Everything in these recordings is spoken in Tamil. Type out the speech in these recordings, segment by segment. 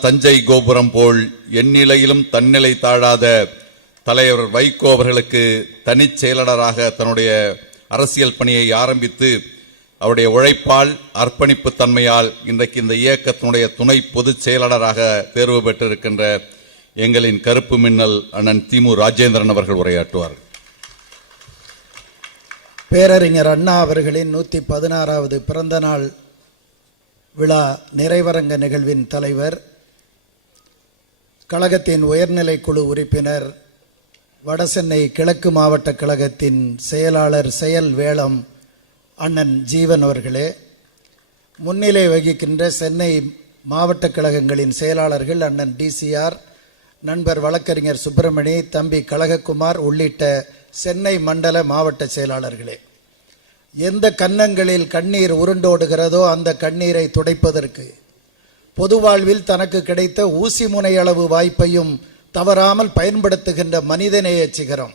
தஞ்சை கோபுரம் போல் எந்நிலையிலும் தன்னிலை தாழாத தலைவர் வைகோ அவர்களுக்கு தனிச் செயலாளராக தன்னுடைய அரசியல் பணியை ஆரம்பித்து அவருடைய உழைப்பால் அர்ப்பணிப்பு தன்மையால் இன்றைக்கு இந்த இயக்கத்தினுடைய துணை பொதுச் செயலாளராக தேர்வு பெற்றிருக்கின்ற எங்களின் கருப்பு மின்னல் அண்ணன் திமு ராஜேந்திரன் அவர்கள் உரையாற்றுவார் பேரறிஞர் அண்ணா அவர்களின் நூற்றி பதினாறாவது பிறந்த நாள் விழா நிறைவரங்க நிகழ்வின் தலைவர் கழகத்தின் உயர்நிலை குழு உறுப்பினர் வடசென்னை கிழக்கு மாவட்ட கழகத்தின் செயலாளர் செயல் வேளம் அண்ணன் ஜீவன் அவர்களே முன்னிலை வகிக்கின்ற சென்னை மாவட்ட கழகங்களின் செயலாளர்கள் அண்ணன் டிசிஆர் நண்பர் வழக்கறிஞர் சுப்பிரமணி தம்பி கழகக்குமார் உள்ளிட்ட சென்னை மண்டல மாவட்ட செயலாளர்களே. எந்த கன்னங்களில் கண்ணீர் உருண்டோடுகிறதோ அந்த கண்ணீரை துடைப்பதற்கு பொது வாழ்வில் தனக்கு கிடைத்த ஊசி முனையளவு வாய்ப்பையும் தவறாமல் பயன்படுத்துகின்ற மனிதநேய சிகரம்.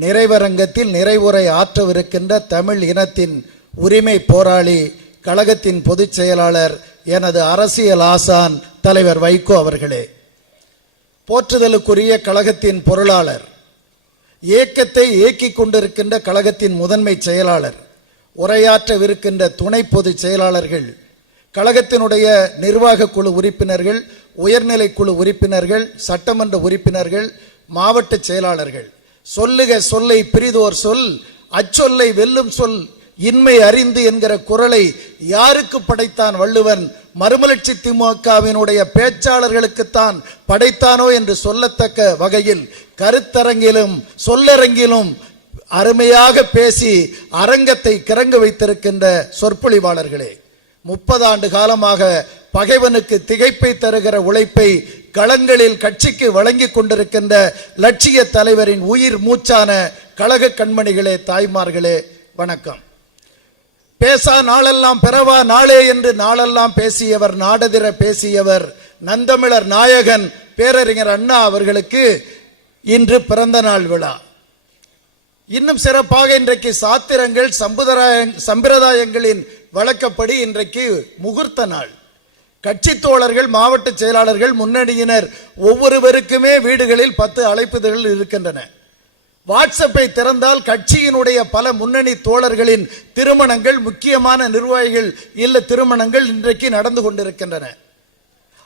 நிறைவரங்கத்தில் நிறைவுரை ஆற்றவிருக்கின்ற தமிழ் இனத்தின் உரிமை போராளி கழகத்தின் பொதுச் செயலாளர் எனது அரசியல் ஆசான் தலைவர் வைகோ அவர்களே. போற்றுதலுக்குரிய கழகத்தின் பொருளாளர் இயக்கத்தை இயக்கிக் கொண்டிருக்கின்ற கழகத்தின் முதன்மை செயலாளர் உரையாற்றவிருக்கின்ற துணை பொதுச் செயலாளர்கள் கழகத்தினுடைய நிர்வாக குழு உறுப்பினர்கள் உயர்நிலை குழு உறுப்பினர்கள் சட்டமன்ற உறுப்பினர்கள் மாவட்ட செயலாளர்கள். சொல்லுக சொல்லை பிரிதோர் சொல் அச்சொல்லை வெல்லும் சொல் இன்மை அறிந்து என்கிற குரலை யாருக்கு படைத்தான் வள்ளுவன்? மறுமலர்ச்சி திமுகவினுடைய பேச்சாளர்களுக்குத்தான் படைத்தானோ என்று சொல்லத்தக்க வகையில் கருத்தரங்கிலும் சொல்லரங்கிலும் அருமையாக பேசி அரங்கத்தை கிறங்க வைத்திருக்கின்ற சொற்பொழிவாளர்களே. முப்பது ஆண்டு காலமாக பகைவனுக்கு திகைப்பை தருகிற உழைப்பை களங்களில் கட்சிக்கு வழங்கி கொண்டிருக்கின்ற லட்சிய தலைவரின் உயிர் மூச்சான கழக கண்மணிகளே தாய்மார்களே வணக்கம். பேசா நாளெல்லாம் பிறவா நாளே என்று நாளெல்லாம் பேசியவர் நாடதிர பேசியவர் நந்தமிழர் நாயகன் பேரறிஞர் அண்ணா அவர்களுக்கு இன்று பிறந்த நாள் விழா. இன்னும் சிறப்பாக இன்றைக்கு சாத்திரங்கள் சம்பிரதாய சம்பிரதாயங்களின் வழக்கப்படி இன்றைக்கு முகூர்த்த நாள். கட்சி தோழர்கள் மாவட்ட செயலாளர்கள் முன்னணியினர் ஒவ்வொருவருக்குமே வீடுகளில் பத்து அழைப்புதல்கள் இருக்கின்றன. வாட்ஸ்அப்பை திறந்தால் கட்சியினுடைய பல முன்னணி தோழர்களின் திருமணங்கள் முக்கியமான நிர்வாகிகள் இல்ல திருமணங்கள் இன்றைக்கு நடந்து கொண்டிருக்கின்றன.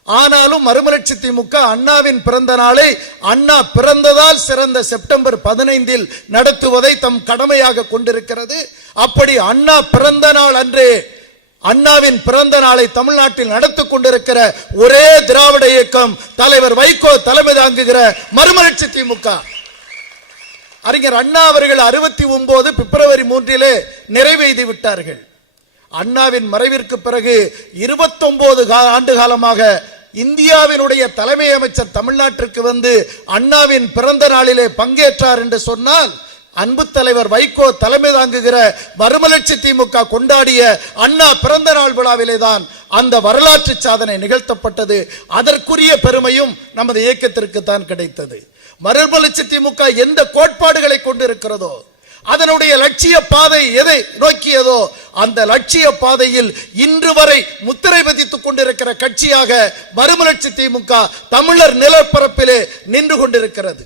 ஆனாலும் மறுமலர்ச்சி திமுக அண்ணாவின் பிறந்த நாளை அண்ணா பிறந்ததால் சிறந்த செப்டம்பர் பதினைந்தில் நடத்துவதை தம் கடமையாக கொண்டிருக்கிறது. அப்படி அண்ணா பிறந்த நாள் அன்றே அண்ணாவின் பிறந்த நாளை தமிழ்நாட்டில் நடத்தி கொண்டிருக்கிற ஒரே திராவிட இயக்கம் தலைவர் வைகோ தலைமை தாங்குகிற மறுமலர்ச்சி திமுக. அறிஞர் அண்ணா அவர்கள் அறுபத்தி ஒன்பது பிப்ரவரி மூன்றிலே நிறைவேதி விட்டார்கள். அண்ணாவின் மறைவிற்கு பிறகு இருபத்தொன்பது ஆண்டு காலமாக இந்தியாவினுடைய தலைமை அமைச்சர் தமிழ்நாட்டிற்கு வந்து அண்ணாவின் பிறந்த நாளிலே பங்கேற்றார் என்று சொன்னால் அன்பு தலைவர் வைகோ தலைமை தாங்குகிற மறுமலர்ச்சி திமுக கொண்டாடிய அண்ணா பிறந்த நாள் விழாவிலே தான் அந்த வரலாற்று சாதனை நிகழ்த்தப்பட்டது. அதற்குரிய பெருமையும் நமது இயக்கத்திற்கு தான் கிடைத்தது. மறுமலர்ச்சி திமுக எந்த கோட்பாடுகளை கொண்டிருக்கிறதோ அதனுடைய லட்சிய பாதை எதை நோக்கியதோ அந்த லட்சிய பாதையில் இன்று வரை முத்திரை பதித்துக் கொண்டிருக்கிற கட்சியாக மறுமலர்ச்சி திமுக தமிழர் நிலப்பரப்பிலே நின்று கொண்டிருக்கிறது.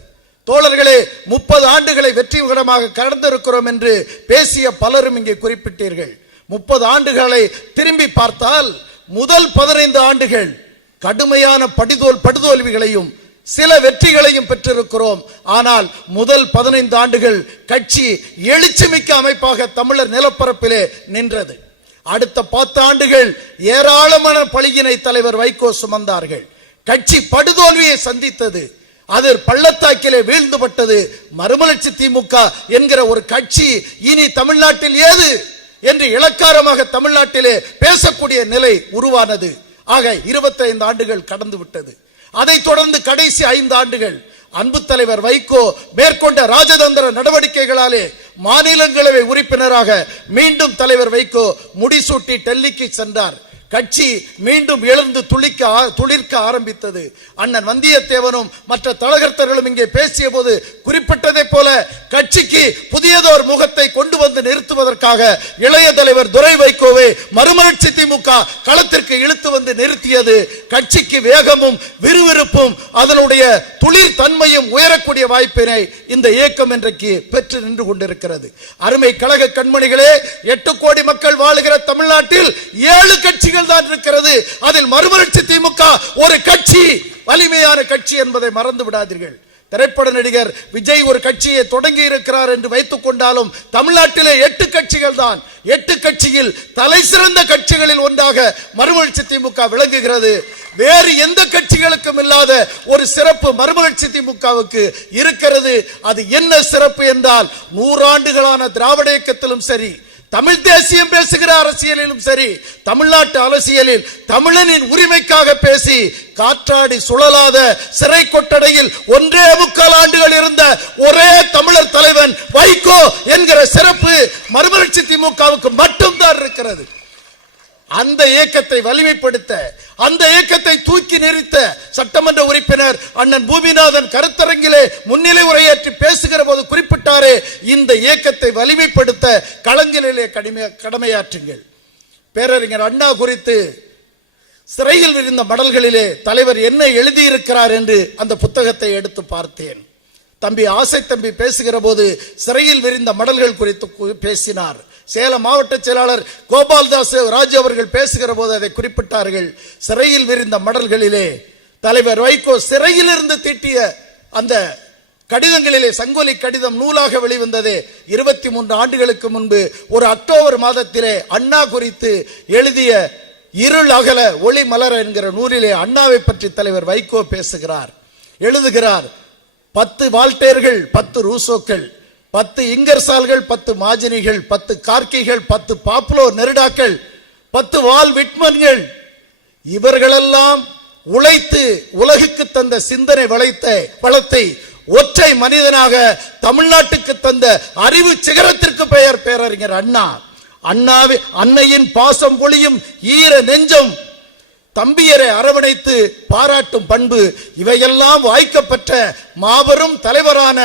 தோழர்களே முப்பது ஆண்டுகளை வெற்றிகரமாக கடந்திருக்கிறோம் என்று பேசிய பலரும் இங்கே குறிப்பிட்டீர்கள். முப்பது ஆண்டுகளை திரும்பி பார்த்தால் முதல் பதினைந்து ஆண்டுகள் கடுமையான படிதோல் படுதோல்விகளையும் சில வெற்றிகளையும் பெற்றிருக்கிறோம். ஆனால் முதல் பதினைந்து ஆண்டுகள் கட்சி எழுச்சிமிக்க அமைப்பாக தமிழர் நிலப்பரப்பிலே நின்றது. அடுத்த பத்து ஆண்டுகள் ஏராளமான பழியினை தலைவர் வைகோ சுமந்தார்கள். கட்சி படுதோல்வியை சந்தித்தது. அது பள்ளத்தாக்கிலே வீழ்ந்துபட்டது. மறுமலர்ச்சி திமுக என்கிற ஒரு கட்சி இனி தமிழ்நாட்டில் ஏது என்று இலக்காரமாக தமிழ்நாட்டிலே பேசக்கூடிய நிலை உருவானது. ஆக 25 ஆண்டுகள் கடந்து விட்டது அதைத் தொடர்ந்து கடைசி ஐந்து ஆண்டுகள் அன்பு தலைவர் வைகோ மேற்கொண்ட ராஜதந்திர நடவடிக்கைகளாலே மாநிலங்களவை உறுப்பினராக மீண்டும் தலைவர் வைகோ முடிசூட்டி டெல்லிக்கு சென்றார். கட்சி மீண்டும் எழுந்து துளிக்க துளிர்க்க ஆரம்பித்தது. அண்ணன் வந்தியத்தேவனும் மற்ற தலகர்த்தர்களும் இங்கே பேசிய போது குறிப்பிட்டதைப் போல கட்சிக்கு புதியதோர் முகத்தை கொண்டு வந்து நிறுத்துவதற்காக இளைய தலைவர் துரை வைகோவை மறுமலர்ச்சி திமுக களத்திற்கு இழுத்து வந்து நிறுத்தியது. கட்சிக்கு வேகமும் விறுவிறுப்பும் அதனுடைய துளிர் தன்மையும் உயரக்கூடிய வாய்ப்பினை இந்த இயக்கம் இன்றைக்கு பெற்று நின்று கொண்டிருக்கிறது. அருமை கழக கண்மணிகளே எட்டு கோடி மக்கள் வாழுகிற தமிழ்நாட்டில் ஏழு கட்சிகள் தான் இருக்கிறது அதில் மறுமலர்ச்சி திமுக ஒரு கட்சி வலிமையான கட்சி என்பதை மறந்து விடாதீர்கள். திரைப்பட நடிகர் விஜய் ஒரு கட்சியை தொடங்கி இருக்கிறார் என்று வைத்துக் கொண்டாலும் தமிழ்நாட்டிலே எட்டு கட்சிகள் தான். எட்டு கட்சியில் தலை சிறந்த கட்சிகளில் ஒன்றாக மறுமலர்ச்சி திமுக விளங்குகிறது. வேறு எந்த கட்சிகளுக்கும் இல்லாத ஒரு சிறப்பு மறுமலர்ச்சி திமுகவுக்கு இருக்கிறது. அது என்ன சிறப்பு என்றால் நூறாண்டுகளான திராவிட இயக்கத்திலும் சரி தமிழ் தேசியம் பேசுகிற அரசியலிலும் சரி தமிழ்நாட்டு அரசியலில் தமிழனின் உரிமைக்காக பேசி காற்றாடி சுழலாத சிறை கொட்டடையில் ஒன்றே முக்கால் ஆண்டுகள் இருந்த ஒரே தமிழர் தலைவன் வைகோ என்கிற சிறப்பு மறுமலர்ச்சி திமுகவுக்கு மட்டும்தான் இருக்கிறது. அந்த இயக்கத்தை வலிமைப்படுத்த அந்த இயக்கத்தை தூக்கி நிறுத்த சட்டமன்ற உறுப்பினர் அண்ணன் பூமிநாதன் கருத்தரங்கிலே முன்னிலை உரையாற்றி பேசுகிற போது குறிப்பிட்டாரே இந்த இயக்கத்தை வலிமைப்படுத்த களங்களிலே கடுமையா கடமையாற்றுங்கள். பேரறிஞர் அண்ணா குறித்து சிறையில் விரிந்த மடல்களிலே தலைவர் என்ன எழுதியிருக்கிறார் என்று அந்த புத்தகத்தை எடுத்து பார்த்தேன். தம்பி ஆசை தம்பி பேசுகிற போது சிறையில் விரிந்த மடல்கள் குறித்து பேசினார். சேலம் மாவட்ட செயலாளர் கோபால்தாஸ் ராஜு அவர்கள் பேசுகிற போது அதை குறிப்பிட்டார்கள். சிறையில் விரிந்த மடல்களிலே தலைவர் வைகோ சிறையில் இருந்து தீட்டிய அந்த கடிதங்களிலே சங்கோலி கடிதம் நூலாக வெளிவந்தது. இருபத்தி மூன்று ஆண்டுகளுக்கு முன்பு ஒரு அக்டோபர் மாதத்திலே அண்ணா குறித்து எழுதிய இருள் அகல ஒளி மலர் என்கிற நூலிலே அண்ணாவை பற்றி தலைவர் வைகோ பேசுகிறார். எழுதுகிறார் பத்து வால்டேர்கள் பத்து ரூசோக்கள் பத்து இங்கர்சால்கள் பத்து மாஜினிகள் பத்து கார்க்கிகள் பத்து பாப்புலோ நெருடாக்கள் பத்து வால் விட்மன்கள் இவர்களெல்லாம் உழைத்து உலகுக்கு தந்த சிந்தனை வளைத்த வளத்தை ஒற்றை மனிதனாக தமிழ்நாட்டுக்கு தந்த அறிவு சிகரத்திற்கு பெயர் பேரறிஞர் அண்ணா. அண்ணாவி அன்னையின் பாசம் ஒளியும் ஈர நெஞ்சம் தம்பியரை அரவணைத்து பாராட்டும் பண்பு இவையெல்லாம் வாய்க்கப்பட்ட மாபெரும் தலைவரான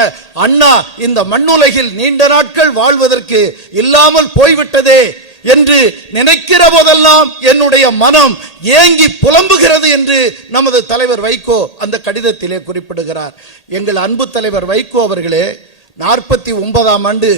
அண்ணா இந்த மண்ணுலகில் நீண்ட நாட்கள் வாழ்வதற்கு இல்லாமல் போய்விட்டதே என்று நினைக்கிற போதெல்லாம் என்னுடைய மனம் ஏங்கி புலம்புகிறது என்று நமது தலைவர் வைகோ அந்த கடிதத்திலே குறிப்பிடுகிறார். எங்கள் அன்பு தலைவர் வைகோ அவர்களே நாற்பத்தி ஒன்பதாம் ஆண்டு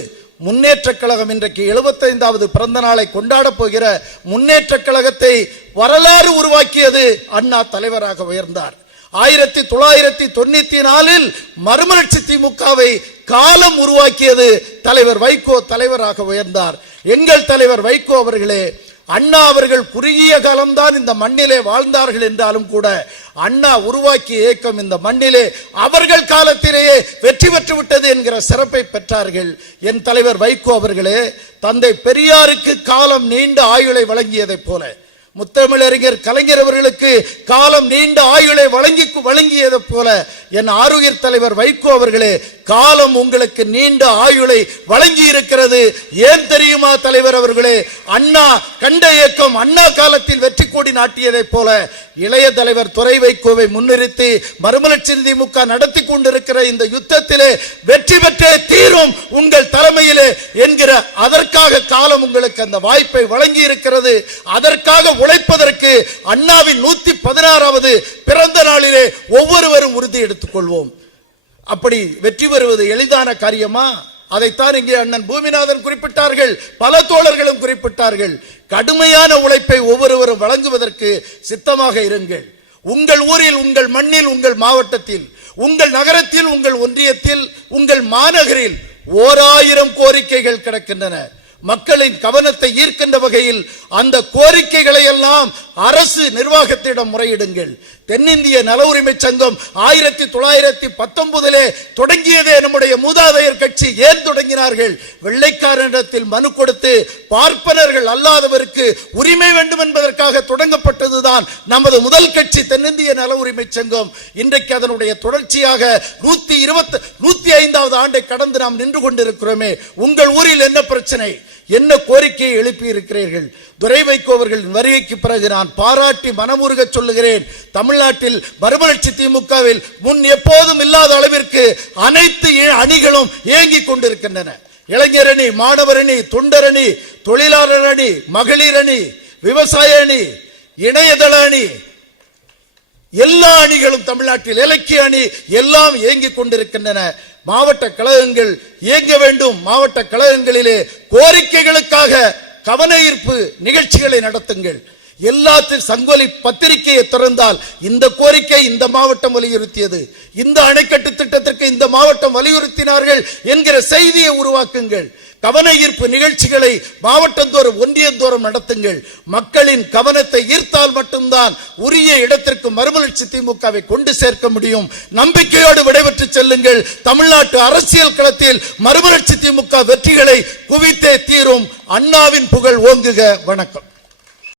முன்னேற்ற கழகம் இன்றைக்கு எழுபத்தைந்தாவது பிறந்த நாளை கொண்டாடப் போகிற முன்னேற்ற கழகத்தை வரலாறு உருவாக்கியது அண்ணா தலைவராக உயர்ந்தார். ஆயிரத்தி தொள்ளாயிரத்தி தொண்ணூத்தி நாலில் மறுமலர்ச்சி திமுகவை காலம் உருவாக்கியது தலைவர் வைகோ தலைவராக உயர்ந்தார். எங்கள் தலைவர் வைகோ அவர்களே அண்ணா அவர்கள் குறுகிய காலம்தான் இந்த மண்ணிலே வாழ்ந்தார்கள் என்றாலும் கூட அண்ணா உருவாக்கிய இயக்கம் இந்த மண்ணிலே அவர்கள் காலத்திலேயே வெற்றி பெற்று விட்டது என்கிற சிறப்பை பெற்றார்கள். என் தலைவர் வைகோ அவர்களே தந்தை பெரியாருக்கு காலம் நீண்ட ஆயுளை வழங்கியதைப் போல முத்தமிழறிஞர் கலைஞர் அவர்களுக்கு காலம் நீண்ட ஆயுளை வழங்கி வழங்கியதை போல என் ஆரோக்கிய தலைவர் வைகோ அவர்களே காலம் உங்களுக்கு நீண்ட ஆயுளை வழங்கி இருக்கிறது ஏன் தெரியுமா தலைவர் அவர்களே? அண்ணா கண்ட இயக்கம் அண்ணா காலத்தில் வெற்றி கொடி நாட்டியதைப் போல இளைய தலைவர் துறை வைகோவை முன்னிறுத்தி மறுமலர்ச்சி திமுக நடத்தி கொண்டிருக்கிற இந்த யுத்தத்திலே வெற்றி பெற்றே தீரும் உங்கள் தலைமையிலே என்கிற அதற்காக காலம் உங்களுக்கு அந்த வாய்ப்பை வழங்கி இருக்கிறது அதற்காக உழைப்பதற்கு அண்ணாவின் நூத்தி பதினாறாவது பிறந்த நாளிலே ஒவ்வொருவரும் உறுதி எடுத்துக் கொள்வோம். அப்படி வெற்றி பெறுவது எளிதான காரியமா? அதைத்தான் இங்கே அண்ணன் பூமிநாதன் குறிப்பிட்டார்கள் பல தோழர்களும் குறிப்பிட்டார்கள். கடுமையான உழைப்பை ஒவ்வொருவரும் வழங்குவதற்கு சித்தமாக இருங்கள். உங்கள் ஊரில் உங்கள் மண்ணில் உங்கள் மாவட்டத்தில் உங்கள் நகரத்தில் உங்கள் ஒன்றியத்தில் உங்கள் மாநகரில் ஓர் ஆயிரம் கோரிக்கைகள் கிடக்கின்றன. மக்களின் கவனத்தை ஈர்க்கின்ற வகையில் அந்த கோரிக்கைகளை எல்லாம் அரசு நிர்வாகத்திடம் முறையிடுங்கள். தென்னிந்திய நல உரிமை சங்கம் ஆயிரத்தி தொள்ளாயிரத்தி பத்தொன்பதிலே தொடங்கியதே நம்முடைய மூதாதையர் கட்சி. ஏன் தொடங்கினார்கள்? வெள்ளைக்காரனிடத்தில் மனு கொடுத்து பார்ப்பனர்கள் அல்லாதவருக்கு உரிமை வேண்டும் என்பதற்காக தொடங்கப்பட்டதுதான் நமது முதல் கட்சி தென்னிந்திய நல உரிமை சங்கம். இன்றைக்கு அதனுடைய தொடர்ச்சியாக நூத்தி இருபத்தி நூத்தி ஐந்தாவது ஆண்டை கடந்து நாம் நின்று கொண்டிருக்கிறோமே. உங்கள் ஊரில் என்ன பிரச்சனை? என்ன கோரிக்கையை எழுப்பி இருக்கிறீர்கள் துரை வைகோ அவர்களின் வருகைக்கு பிறகு நான் பாராட்டி மனமுருக சொல்லுகிறேன். தமிழ்நாட்டில் மறுமலர்ச்சி திமுகவில் முன் எப்போதும் இல்லாத அளவிற்கு அனைத்து அணிகளும் இயங்கிக் கொண்டிருக்கின்றன. இளைஞர் அணி தொண்டரணி தொண்டர் அணி தொழிலாளர் அணி மகளிர் அணி விவசாய அணி இணையதள அணி எல்லா அணிகளும் தமிழ்நாட்டில் இலக்கிய அணி எல்லாம் இயங்கிக் கொண்டிருக்கின்றன. மாவட்ட கழகங்கள் இயங்க வேண்டும். மாவட்ட கழகங்களிலே கோரிக்கைகளுக்காக கவன ஈர்ப்பு நிகழ்ச்சிகளை நடத்துங்கள். எல்லாத்தில் சங்கொலி பத்திரிகையை திறந்தால் இந்த கோரிக்கை இந்த மாவட்டம் வலியுறுத்தியது. இந்த அணைக்கட்டு திட்டத்திற்கு இந்த மாவட்டம் வலியுறுத்தினார்கள் என்கிற செய்தியை உருவாக்குங்கள். கவன ஈர்ப்பு நிகழ்ச்சிகளை மாவட்டந்தோறும் ஒன்றியந்தோறும் நடத்துங்கள். மக்களின் கவனத்தை ஈர்த்தால் மட்டும்தான் உரிய இடத்திற்கு மறுமலர்ச்சி திமுகவை கொண்டு சேர்க்க முடியும். நம்பிக்கையோடு விடைபெற்று செல்லுங்கள். தமிழ்நாட்டு அரசியல் களத்தில் மறுமலர்ச்சி திமுக வெற்றிகளை குவித்தே தீரும். அண்ணாவின் புகழ் ஓங்குக. வணக்கம்.